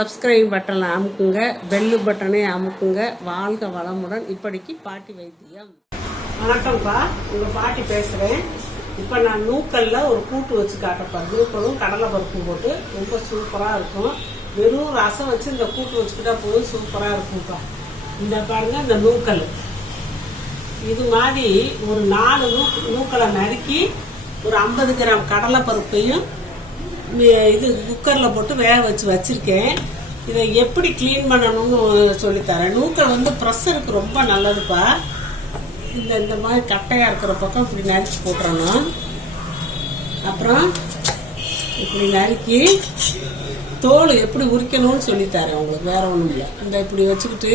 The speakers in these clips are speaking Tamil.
சப்ஸ்கிரைப் பட்டனை அமுக்குங்க, பெல்லு பட்டனை அமுக்குங்க. வாழ்க வளமுடன். இப்படிக்கு பாட்டி வைத்தியம். வணக்கம்ப்பா, உங்கள் பாட்டி பேசுகிறேன். இப்போ நான் நூக்கல்ல ஒரு கூட்டு வச்சு காட்டப்பா. நூக்கலும் கடலை பருப்பும் போட்டு ரொம்ப சூப்பராக இருக்கும். வெறும் ரசம் வச்சு இந்த கூட்டு வச்சுக்கிட்டா போதும், சூப்பராக இருக்கும்ப்பா. இந்த பாருங்க, இந்த நூக்கல் இது மாதிரி ஒரு 4 நூக்களை நறுக்கி ஒரு 50 கிராம் கடலை பருப்பையும் இது குக்கரில் போட்டு வேக வச்சு வச்சுருக்கேன். இதை எப்படி க்ளீன் பண்ணணும்னு சொல்லித்தரேன். நூக்கல் ப்ரெஷருக்கு ரொம்ப நல்லதுப்பா. இந்த மாதிரி கட்டையாக இருக்கிற பக்கம் இப்படி நறுக்கி போட்டுறணும். அப்புறம் இப்படி நறுக்கி தோல் எப்படி உரிக்கணும்னு சொல்லித்தரேன் உங்களுக்கு. வேற ஒன்றும் இல்லை. இந்த இப்படி வச்சுக்கிட்டு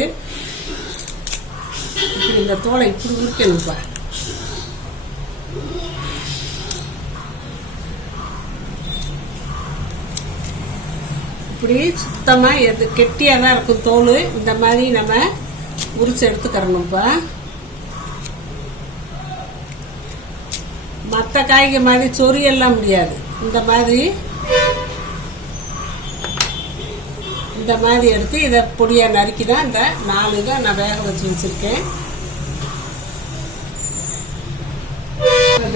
இப்படி இந்த தோலை இப்படி உரிக்கணும்ப்பா. இப்படி சுத்தமாக எது கெட்டியாக தான் இருக்கும் தோல். இந்த மாதிரி நம்ம உரிச்சு எடுத்துக்கிறணும்ப்பா. மற்ற காய்க மாதிரி சொரியெல்லாம் முடியாது. இந்த மாதிரி எடுத்து இதை பொடியாக நறுக்கி தான் இந்த 4 இதை நான் வேக வச்சு வச்சுருக்கேன்.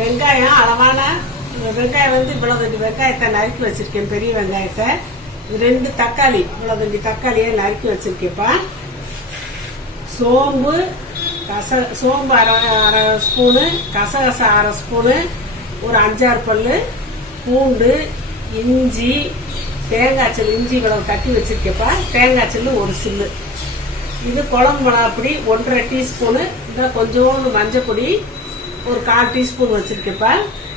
வெங்காயம் அளவான வெங்காயம் இவ்வளவு வெங்காயத்தை நறுக்கி வச்சிருக்கேன். பெரிய வெங்காயத்தை 2 தக்காளி இவ்வளவு தக்காளியை நறுக்கி வச்சிருக்கேன்ப்பா. சோம்பு அரை ஸ்பூனு, கசகசா அரை ஸ்பூனு, ஒரு 5-6 பல்லு பூண்டு, இஞ்சி, தேங்காய்ச்சல் இஞ்சி இவ்வளவு கட்டி வச்சிருக்கேப்பா. தேங்காய்ச்சல் ஒரு சில்லு. இது குழம்பு மிளகாப்பொடி 1.5 டீஸ்பூனு. இந்த கொஞ்சோண்டு மஞ்சள் பொடி ஒரு 1/4 டீஸ்பூன் வச்சிருக்கேப்பா.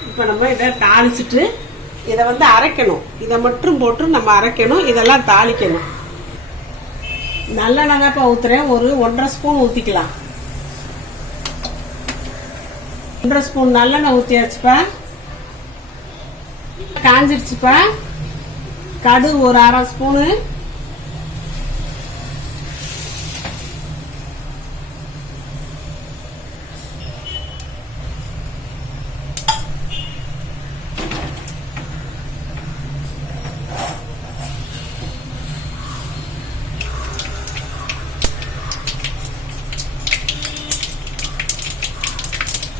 இப்போ நம்ம இதை தாளிச்சுட்டு இதை அரைக்கணும். இதை மட்டும் போட்டு நம்ம அரைக்கணும். இதெல்லாம் தாளிக்கணும். நல்லெண்ணெய் தான்ப்பா ஊத்துறேன். ஒரு 1.5 ஸ்பூன் ஊத்திக்கலாம். 1.5 ஸ்பூன் நல்லெண்ணெய் ஊத்தியாச்சுப்பா. காஞ்சிருச்சுப்பா. கடுகு ஒரு 1/2 ஸ்பூனு,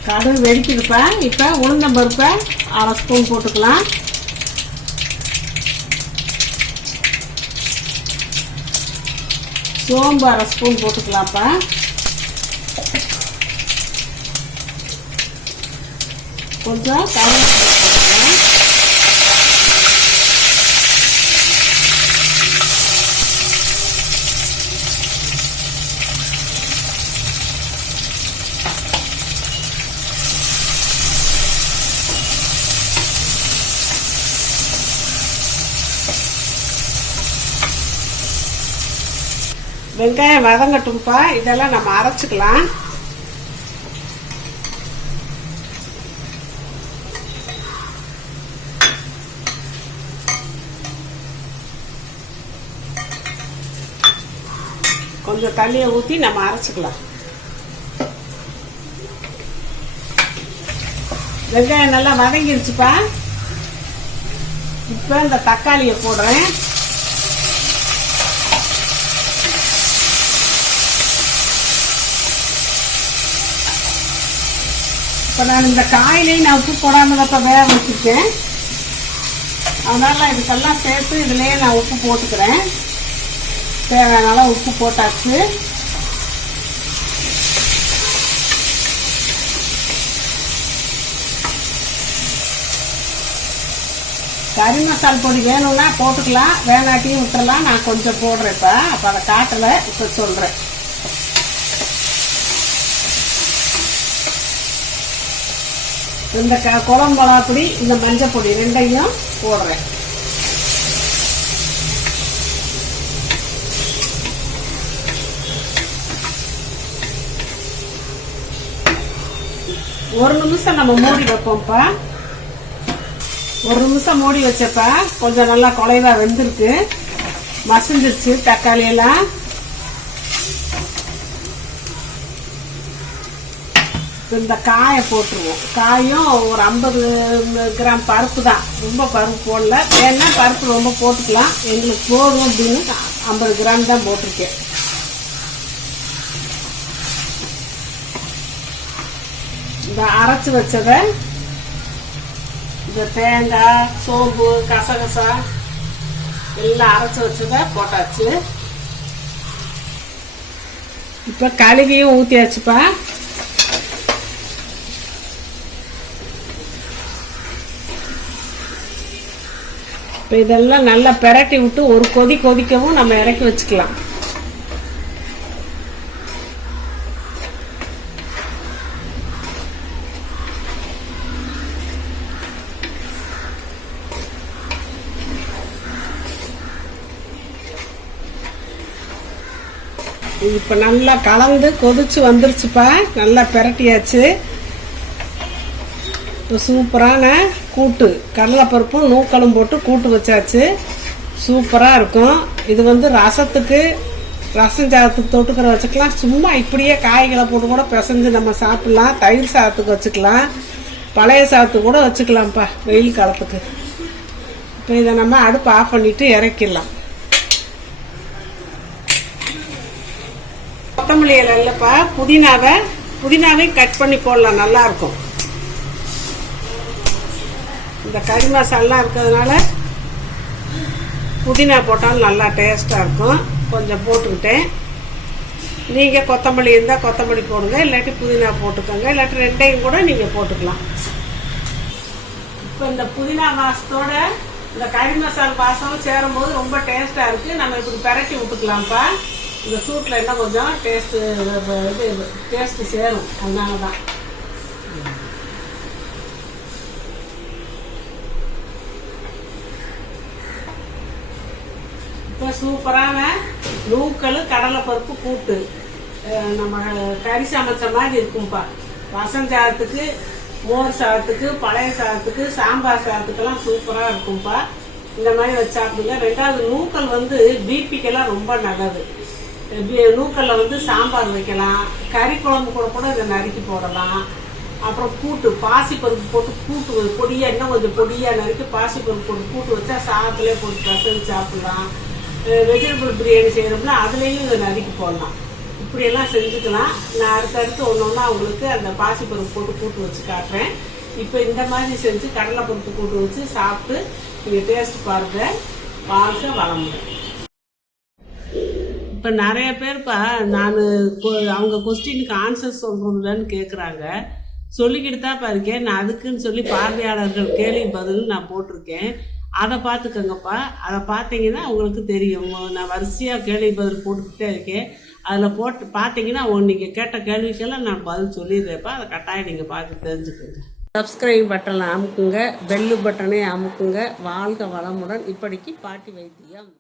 கடுகு வெடிக்குதுப்பா. இப்போ உளுந்தம்பருப்பை 1/2 ஸ்பூன் போட்டுக்கலாம். சோம்பு 1/2 ஸ்பூன் போட்டுக்கலாம்ப்பா. கொஞ்சம் வெங்காயம் வதங்கட்டும்ப்பா. இதெல்லாம் நம்ம அரைச்சிக்கலாம். கொஞ்சம் தண்ணியை ஊற்றி நம்ம அரைச்சிக்கலாம். வெங்காயம் நல்லா வதங்கிருச்சுப்பா. இப்போ இந்த தக்காளியை போடுறேன். இப்போ நான் இந்த காயிலையும் நான் உப்பு போடாமல் வேக வச்சுருக்கேன். அதனால இதுக்கெல்லாம் சேர்த்து இதுலேயே நான் உப்பு போட்டுக்கிறேன். தேவையான உப்பு போட்டாச்சு. கறி மசால் பொடி வேணும்னா போட்டுக்கலாம், வேணாட்டியும் விட்டுறலாம். நான் கொஞ்சம் போடுறேன். இப்போ அதை காட்டலை, இப்போ சொல்கிறேன். இந்த குழம்பு மிளகாப்பொடி, இந்த மஞ்சள் பொடி 2ஐயும் போடுறேன். ஒரு நிமிஷம் நம்ம மூடி வைப்போம்ப்பா. 1 நிமிஷம் மூடி வச்சப்ப கொஞ்சம் நல்லா குழைவா வெந்திருக்கு, மசிஞ்சிருச்சு தக்காளி எல்லாம். இந்த காயை போட்டுருவோம். காயும் ஒரு 50 கிராம் பருப்பு தான், ரொம்ப பருப்பு போடல. வேணா பருப்பு ரொம்ப போட்டுக்கலாம், எங்களுக்கு போதும் அப்படின்னு 50 கிராம் தான் போட்டிருக்கேன். இந்த அரைச்சி வச்சதை இந்த தேங்காய், சோம்பு, கசகசா எல்லாம் அரைச்சி வச்சதை போட்டாச்சு. இப்போ கழுவியும் ஊற்றியாச்சுப்பா. இப்போ இதெல்லாம் நல்லா பெரட்டி விட்டு ஒரு கொதி கொதிக்கவும் நம்ம இறக்கி வச்சுக்கலாம். இப்போ நல்லா கலந்து கொதிச்சு வந்துருச்சுப்பா, நல்லா பெரட்டியாச்சு. இப்போ சூப்பரான கூட்டு, கடலைப்பருப்பும் நூக்கலும் போட்டு கூட்டு வச்சாச்சு. சூப்பராக இருக்கும். இது ரசத்துக்கு, ரசம் சாதத்துக்கு தொட்டுக்கிற வச்சுக்கலாம். சும்மா இப்படியே காய்களை போட்டு கூட பிசைஞ்சு நம்ம சாப்பிட்லாம். தயிர் சாதத்துக்கு வச்சுக்கலாம், பழைய சாதத்துக்கு கூட வச்சுக்கலாம்ப்பா வெயில் காலத்துக்கு. இப்போ இதை நம்ம அடுப்பு ஆஃப் பண்ணிவிட்டு இறக்கிடலாம். கொத்தமல்லி இலை இல்லைப்பா, புதினாவை கட் பண்ணி போடலாம், நல்லாயிருக்கும். இந்த கறி மசாலா இருக்கிறதுனால புதினா போட்டாலும் நல்லா டேஸ்ட்டாக இருக்கும். கொஞ்சம் போட்டுக்கிட்டேன். நீங்கள் கொத்தமல்லி இருந்தால் கொத்தமல்லி போடுங்க, இல்லாட்டி புதினா போட்டுக்கோங்க, இல்லாட்டி ரெண்டையும் கூட நீங்கள் போட்டுக்கலாம். இப்போ இந்த புதினா வாசத்தோட இந்த கறி மசாலா வாசம் சேரும்போது ரொம்ப டேஸ்ட்டாக இருக்குது. நம்ம இப்படி பெரட்டி விட்டுக்கலாம்ப்பா. இந்த சூட்டில் என்ன கொஞ்சம் டேஸ்ட்டு சேரும், அதனால தான். இப்போ சூப்பரான நூக்கல் கடலைப்பருப்பு கூட்டு நம்ம கறி சமைச்ச மாதிரி இருக்கும்ப்பா. ரசம் சாதத்துக்கு, மோர் சாதத்துக்கு, பழைய சாதத்துக்கு, சாம்பார் சாதத்துக்கெல்லாம் சூப்பராக இருக்கும்ப்பா. இந்த மாதிரி வச்சு சாப்பிடுங்க. ரெண்டாவது நூக்கல் பிபிக்கெல்லாம் ரொம்ப நல்லது. நூக்கல்ல சாம்பார் வைக்கலாம், கறி குழம்பு கூட இதை நறுக்கி போடலாம். அப்புறம் கூட்டு, பாசிப்பருப்பு போட்டு கூட்டு பொடியா, இன்னும் கொஞ்சம் பொடியாக நறுக்கி பாசிப்பருப்பு போட்டு கூட்டு வச்சா சாதத்துலேயே போட்டு பசங்க சாப்பிடலாம். வெஜிடபிள் பிரியாணி செய்கிறோம்னா அதுலேயும் இதை நறுக்கி போடலாம். இப்படியெல்லாம் செஞ்சுக்கலாம். நான் அடுத்தடுத்து ஒன்று ஒன்றா உங்களுக்கு அந்த பாசிப்பருப்பு போட்டு கூட்டு வச்சு காட்டுறேன். இப்போ இந்த மாதிரி செஞ்சு கடலைப்பருப்பு கூட்டு வச்சு சாப்பிட்டு நீங்கள் டேஸ்ட் பாருங்கள். வாழ்க்கை வளமுடன். இப்போ நிறைய பேர்ப்பா நான் அவங்க கொஸ்டினுக்கு ஆன்சர் சொல்கிறதுலன்னு கேட்குறாங்க. சொல்லிக்கிட்டு தான் இருக்கேன். நான் அதுக்குன்னு சொல்லி பார்வையாளர்கள் கேள்வி பதில் நான் போட்டிருக்கேன். அதை பார்த்துக்கோங்கப்பா. அதை பார்த்தீங்கன்னா உங்களுக்கு தெரியும். நான் வரிசையாக கேள்வி பதில் போட்டுக்கிட்டே இருக்கேன். அதில் போட்டு பார்த்தீங்கன்னா நீங்கள் கேட்ட கேள்விக்கெல்லாம் நான் பதில் சொல்லிடுறேன்ப்பா. அதை கட்டாயம் நீங்கள் பார்த்து தெரிஞ்சுக்கோங்க. சப்ஸ்கிரைப் பட்டனை அமுக்குங்க, பெல்லு பட்டனை அமுக்குங்க. வாழ்க வளமுடன். இப்படிக்கு பாட்டி வைத்தியம்.